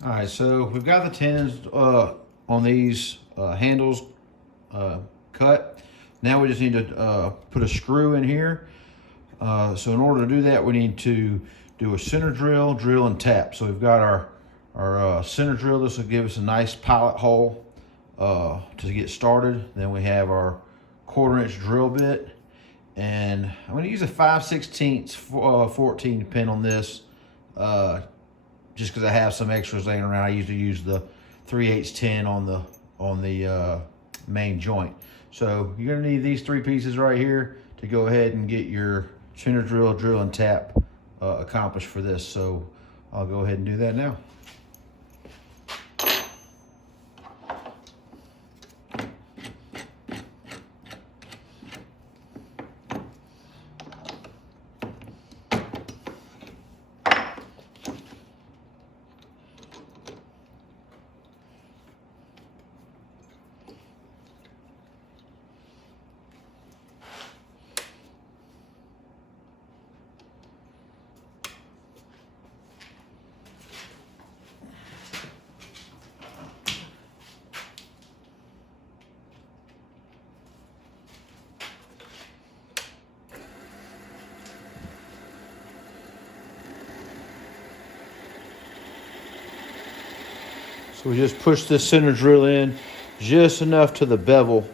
All right, so we've got the tenons on these handles cut. Now we just need to put a screw in here. So in order to do that, we need to do a center drill, drill, and tap. So we've got our center drill. This will give us a nice pilot hole to get started. Then we have our 1/4-inch drill bit. And I'm going to use a 5/16 14 pin on this just because I have some extras laying around. I usually use the 3/8 10 on the main joint. So you're going to need these three pieces right here to go ahead and get your center drill, drill, and tap accomplished for this. So I'll go ahead and do that now. So we just push this center drill in just enough to the bevel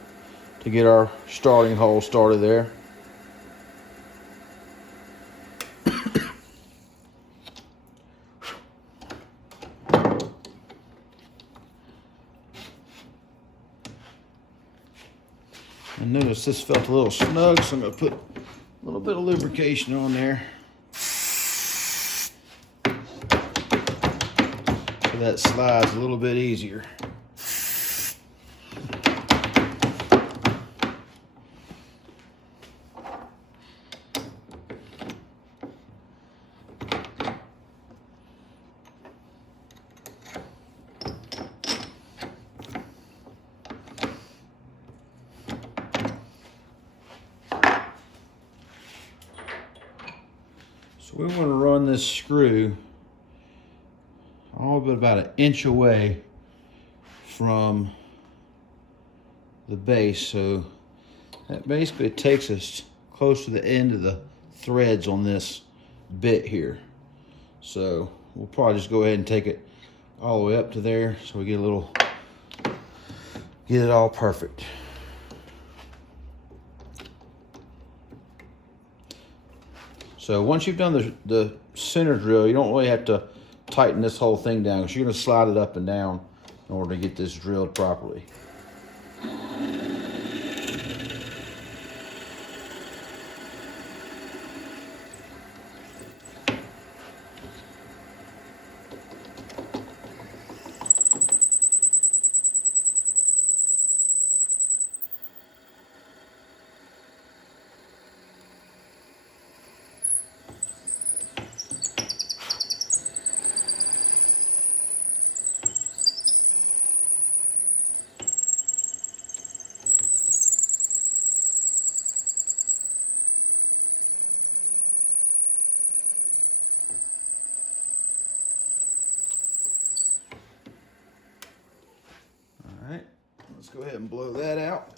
to get our starting hole started there. And notice this felt a little snug, so I'm going to put a little bit of lubrication on there. So that slides a little bit easier. So we want to run this screw all but about 1 inch away from the base. So that basically takes us close to the end of the threads on this bit here. So we'll probably just go ahead and take it all the way up to there so we get it all perfect. So once you've done the center drill, you don't really have to tighten this whole thing down because you're going to slide it up and down in order to get this drilled properly. All right, let's go ahead and blow that out.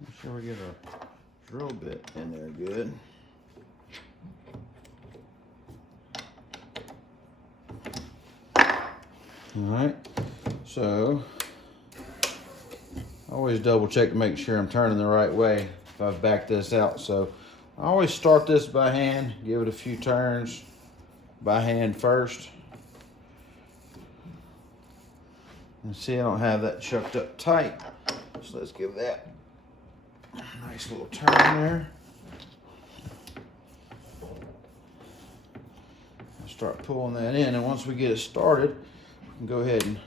Make sure we get our drill bit in there good. All right, so I always double check to make sure I'm turning the right way if I've backed this out. So I always start this by hand, give it a few turns by hand first. And see, I don't have that chucked up tight. So let's give that a nice little turn there. I'll start pulling that in, and once we get it started, we can go ahead and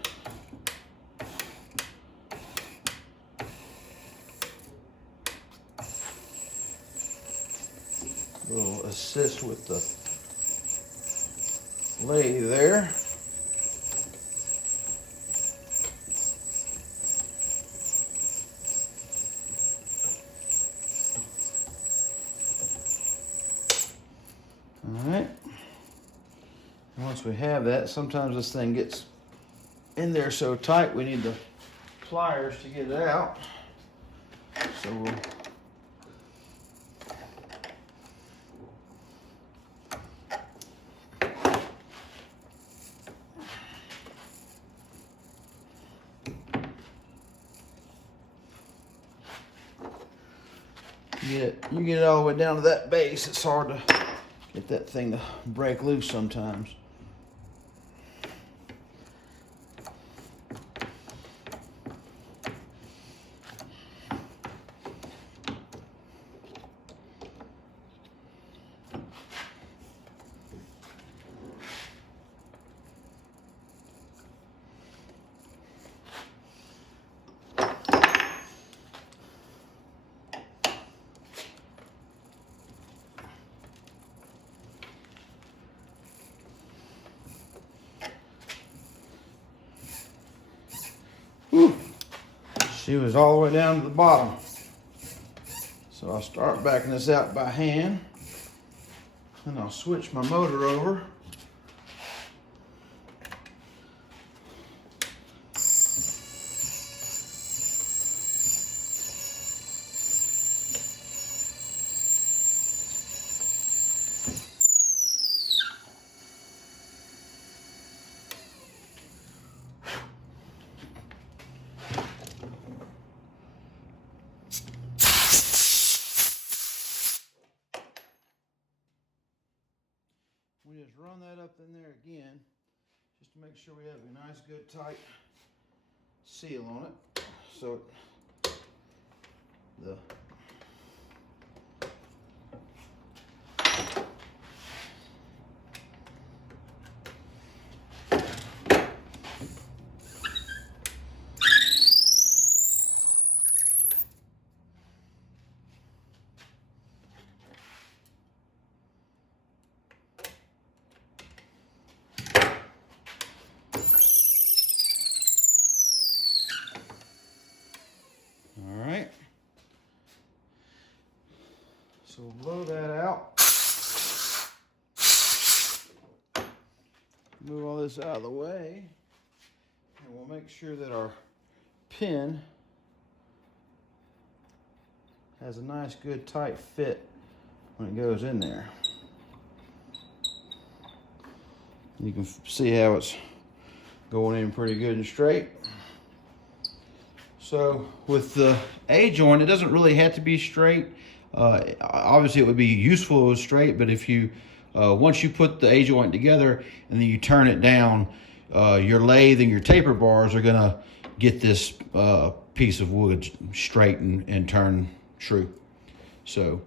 we'll assist with the lathe there. All right. And once we have that, sometimes this thing gets in there so tight we need the pliers to get it out. So we'll you get it all the way down to that base. It's hard to get that thing to break loose sometimes. Whew. She was all the way down to the bottom. So I'll start backing this out by hand. And I'll switch my motor over. We just run that up in there again, just to make sure we have a nice, good, tight seal on it. So the So we'll blow that out. Move all this out of the way. And we'll make sure that our pin has a nice, good, tight fit when it goes in there. You can see how it's going in pretty good and straight. So with the A joint, it doesn't really have to be straight. Obviously it would be useful if it was straight, but if you once you put the A joint together and then you turn it down, your lathe and your taper bars are gonna get this piece of wood straight and turn true. So,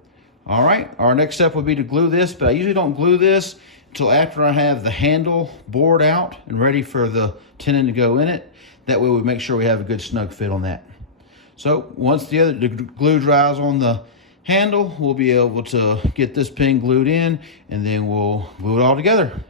all right, our next step would be to glue this, but I usually don't glue this until after I have the handle bored out and ready for the tenon to go in it. That way we make sure we have a good snug fit on that. So once the glue dries on the handle, we'll be able to get this pin glued in, and then we'll glue it all together.